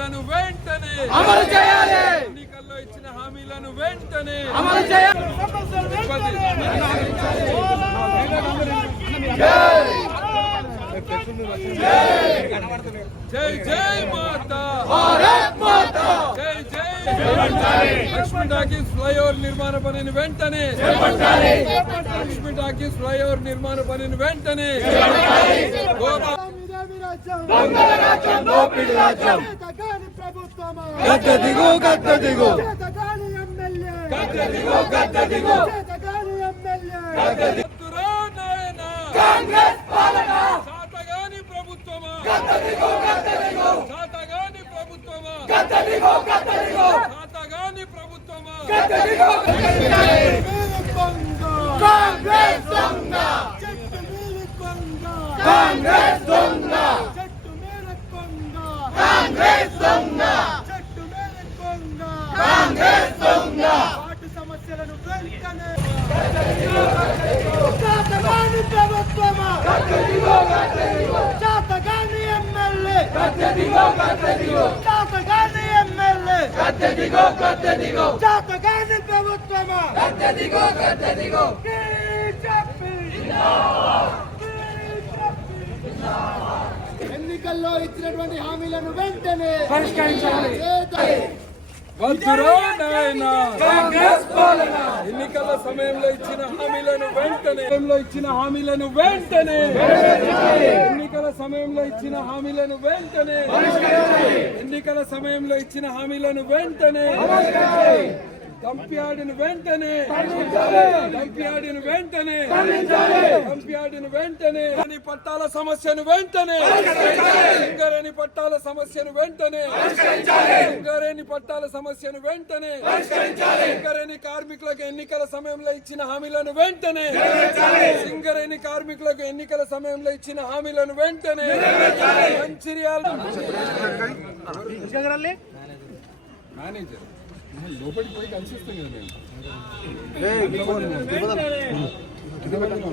హామీలను వెంటనే అమలు చేయాలి! ఎన్నికల్లో ఇచ్చిన హామీలను వెంటనే అమలు చేయాలి! జై జై మాత! జై జై లక్ష్మీ టాకీస్ ఫ్లైఓవర్ నిర్మాణ పనిని వెంటనే లక్ష్మీ టాకీస్ ఫ్లైఓవర్ నిర్మాణ పనిని వెంటనే గోదా దొంగల రాజ్యం దోపిడి రాజ్యం! గద్ద దిగు గద్ద దిగు గద్ద దిగు గద్ద దిగు గద్ద దిగు కాంగ్రెస్ పాలన. సాతగాని ప్రభుత్వమా? గద్ద దిగు గద్ద దిగు సాతగాని ప్రభుత్వమా? గద్ద దిగు గద్ద దిగు సాతగాని ప్రభుత్వమా? గద్ద దిగు కాంగ్రెస్ దొంగ కాంగ్రెస్ దొంగ కాంగ్రెస్ దొంగ కాంగ్రెస్ దొంగ సమస్యలను వెంటనే శాతగాని ప్రభుత్వమా శాతగాని ఎమ్మెల్యే గద్ద దిగు గద్ద దిగు శాతగాని ఎమ్మెల్యే గద్ద దిగు గద్ద దిగు శాతగాని ప్రభుత్వమా గద్ద దిగు గద్ద దిగు బీజేపీ ఎన్నికల్లో ఇచ్చినటువంటి హామీలను వెంటనే పరిష్కరించాలి వద్దురా నాయనా కాంగ్రెస్ పాలన ఎన్నికల సమయంలో ఇచ్చిన హామీలను వెంటనే ఇచ్చిన హామీలను వెంటనే ఎన్నికల సమయంలో ఇచ్చిన హామీలను వెంటనే ఎన్నికల సమయంలో ఇచ్చిన హామీలను వెంటనే దంప్యాడిని వెంటనే దంప్యాడిని వెంటనే దంప్యాడిని వెంటనే పట్టాల సమస్యను వెంటనే సింగరేణి పట్టాల సమస్యను వెంటనే సింగరేణి పట్టాల సమస్యను వెంటనే సింగరేణి కార్మికులకు ఎన్నికల సమయంలో ఇచ్చిన హామీలను వెంటనే సింగరేణి కార్మికులకు ఎన్నికల సమయంలో ఇచ్చిన హామీలను వెంటనే మంచిర్యాల మేనేజర్. లోపలికి పోయి కలిసిస్తాం కదా మేము. నుంచి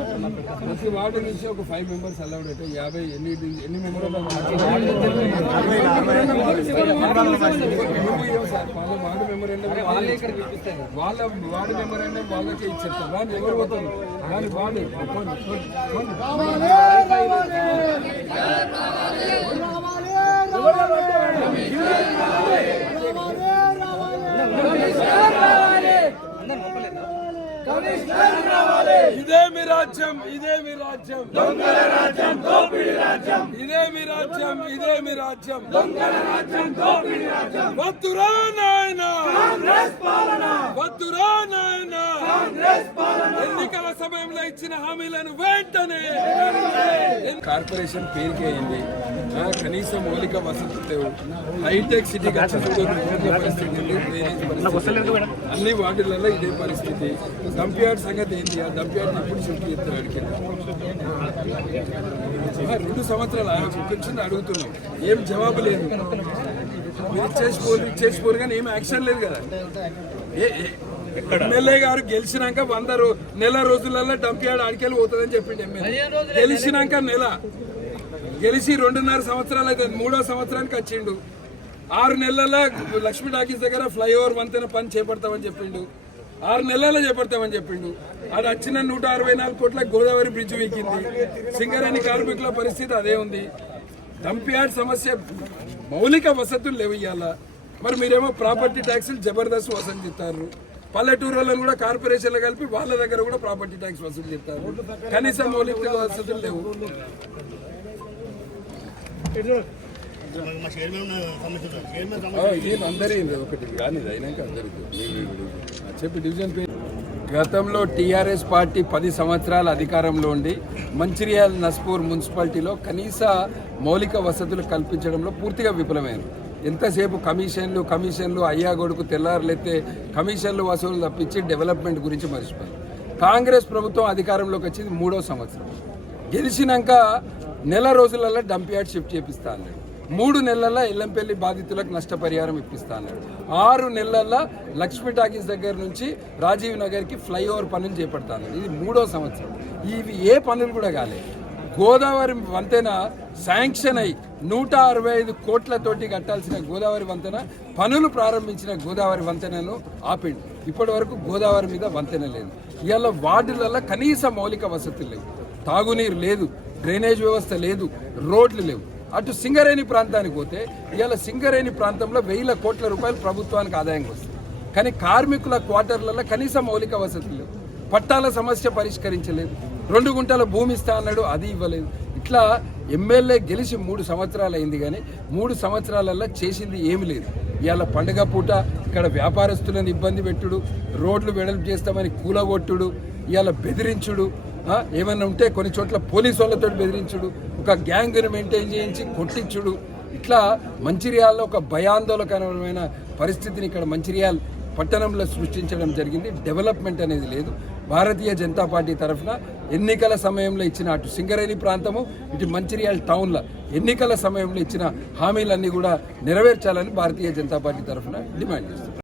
ఒక- ప్రతి వార్డు నుంచి ఒక ఫైవ్ మెంబర్స్ అలౌడ్ అయితే యాభై ఎన్ని ఎన్ని మెంబర్ వాళ్ళ వార్డు మెంబర్ అంటే వాళ్ళ వార్డు మెంబర్ అంటే వాళ్ళకే ఇచ్చేస్తారు దాన్ని ఎవరు పోతారు దాని వార్డు రాజ్యం ఇదే మీ రాజ్యం. దొంగల రాజ్యం దోపిడి రాజ్యం. ఇదే మీ రాజ్యం ఇదే మీ రాజ్యం. దొంగల రాజ్యం దోపిడి రాజ్యం. వద్దురా నాయనా. కాంగ్రెస్ పాలన. వద్దురా నాయనా. కాంగ్రెస్ పాలన. ఎన్నికల సమయంలో ఇచ్చిన హామీలను వెంటనే కార్పొరేషన్ పేరుకే అయింది ఆ, కనీస మౌలిక వసతులు లేవు. హైటెక్ సిటీకి పరిస్థితి ఏంది. అన్ని వార్డులలో ఇదే పరిస్థితి. డంప్యార్డ్ సంగతి ఏంటి? ఆ డంప్యార్డ్ ఎప్పుడు షిఫ్ట్ చేస్తారు అడిగి రెండు సంవత్సరాలు ఆయన కూర్చొని అడుగుతున్నాం. ఏం జవాబు లేదు. మీరు ఇచ్చేసిపోరు కానీ ఏం యాక్షన్ లేదు కదా. ఏ ఏ- ఎమ్మెల్యే గారు గెలిచినాక వంద నెల రోజులలో డంప్యార్డ్ ఆడికెళ్ళి పోతుందని చెప్పిండు ఎమ్మెల్యే. గెలిచినాక నెల. గెలిచి రెండున్నర సంవత్సరాలు అయితే మూడో సంవత్సరానికి వచ్చిండు. ఆరు నెలల లక్ష్మీ టాకీస్ దగ్గర ఫ్లైఓవర్ వంతెన పని చేపడతామని చెప్పిండు. ఆరు నెలల్లో చేపడతామని చెప్పిండు. అది వచ్చిన నూట అరవై నాలుగు కోట్ల గోదావరి బ్రిడ్జ్ వీకింది. సింగరేణి కార్మికుల పరిస్థితి అదే ఉంది. డంప్యార్డ్ సమస్య మౌలిక వసతులు లేవు ఇవాళ మరి మీరేమో ప్రాపర్టీ ట్యాక్సులు జబర్దస్త్ వసూలు చేస్తారు. పల్లెటూరులను కూడా కార్పొరేషన్లు కలిపి వాళ్ళ దగ్గర కూడా ప్రాపర్టీ ట్యాక్స్ వసూలు చేస్తారు. కనీస మౌలిక వసతులు లేవు. అందరి ఒకటి కానీ ఇది అయినాక అందరికి. చెప్పి డివిజన్ పేరు. గతంలో టీఆర్ఎస్ పార్టీ పది సంవత్సరాల అధికారంలో ఉండి మంచిర్యాల నస్పూర్ మున్సిపాలిటీలో కనీస మౌలిక వసతులు కల్పించడంలో పూర్తిగా విఫలమైంది. ఎంతసేపు కమిషన్లు కమిషన్లు అయ్యా కొడుకు తెల్లారులెత్తే కమిషన్లు వసూలు తప్పించి డెవలప్మెంట్ గురించి మర్చిపోయింది కాంగ్రెస్ ప్రభుత్వం అధికారంలోకి వచ్చింది మూడో సంవత్సరం. గెలిచినాక నెల రోజులలో డంప్యార్డ్ షిఫ్ట్ చేపిస్తా అన్నాడు. మూడు నెలల ఎల్లంపల్లి బాధితులకు నష్టపరిహారం ఇప్పిస్తా అన్నాడు. ఆరు నెలల లక్ష్మీ టాకీస్ దగ్గర నుంచి రాజీవ్ నగర్కి ఫ్లైఓవర్ పనులు చేపడతాను ఇది మూడో సంవత్సరం. ఇవి ఏ పనులు కూడా కాలేదు గోదావరి వంతెన శాంక్షన్ అయి నూట అరవై ఐదు కోట్లతోటి కట్టాల్సిన గోదావరి వంతెన పనులు ప్రారంభించిన గోదావరి వంతెనను ఆపిండు. ఇప్పటి వరకు గోదావరి మీద వంతెన లేదు. ఇవాళ వార్డులలో కనీస మౌలిక వసతులు లేవు. తాగునీరు లేదు డ్రైనేజ్ వ్యవస్థ లేదు రోడ్లు లేవు. అటు సింగరేణి ప్రాంతానికి పోతే ఇవాళ సింగరేణి ప్రాంతంలో వేల కోట్ల రూపాయలు ప్రభుత్వానికి ఆదాయం వస్తుంది. కానీ కార్మికుల క్వార్టర్లలో కనీస మౌలిక వసతులు లేవు. పట్టాల సమస్య పరిష్కరించలేదు. రెండు గుంటల భూమి ఇస్తా అన్నాడు అది ఇవ్వలేదు. ఇట్లా ఎమ్మెల్యే గెలిచి మూడు సంవత్సరాలు అయింది కానీ మూడు సంవత్సరాలలో చేసింది ఏమి లేదు. ఇవాళ పండుగ పూట ఇక్కడ వ్యాపారస్తులను ఇబ్బంది పెట్టుడు రోడ్లు వెడల్పు చేస్తామని కూలగొట్టుడు ఇవాళ బెదిరించుడు ఏమన్నా ఉంటే కొన్ని చోట్ల పోలీసు వాళ్ళతో బెదిరించుడు ఒక గ్యాంగ్ను మెయింటైన్ చేయించి కొట్టించుడు. ఇట్లా మంచిర్యాలలో ఒక భయాందోళనకరమైన పరిస్థితిని ఇక్కడ మంచిర్యాల పట్టణంలో సృష్టించడం జరిగింది. డెవలప్మెంట్ అనేది లేదు. భారతీయ జనతా పార్టీ తరఫున ఎన్నికల సమయంలో ఇచ్చిన అటు సింగరేణి ప్రాంతము ఇటు మంచిర్యాల టౌన్లో ఎన్నికల సమయంలో ఇచ్చిన హామీలన్నీ కూడా నెరవేర్చాలని భారతీయ జనతా పార్టీ తరఫున డిమాండ్ చేస్తుంది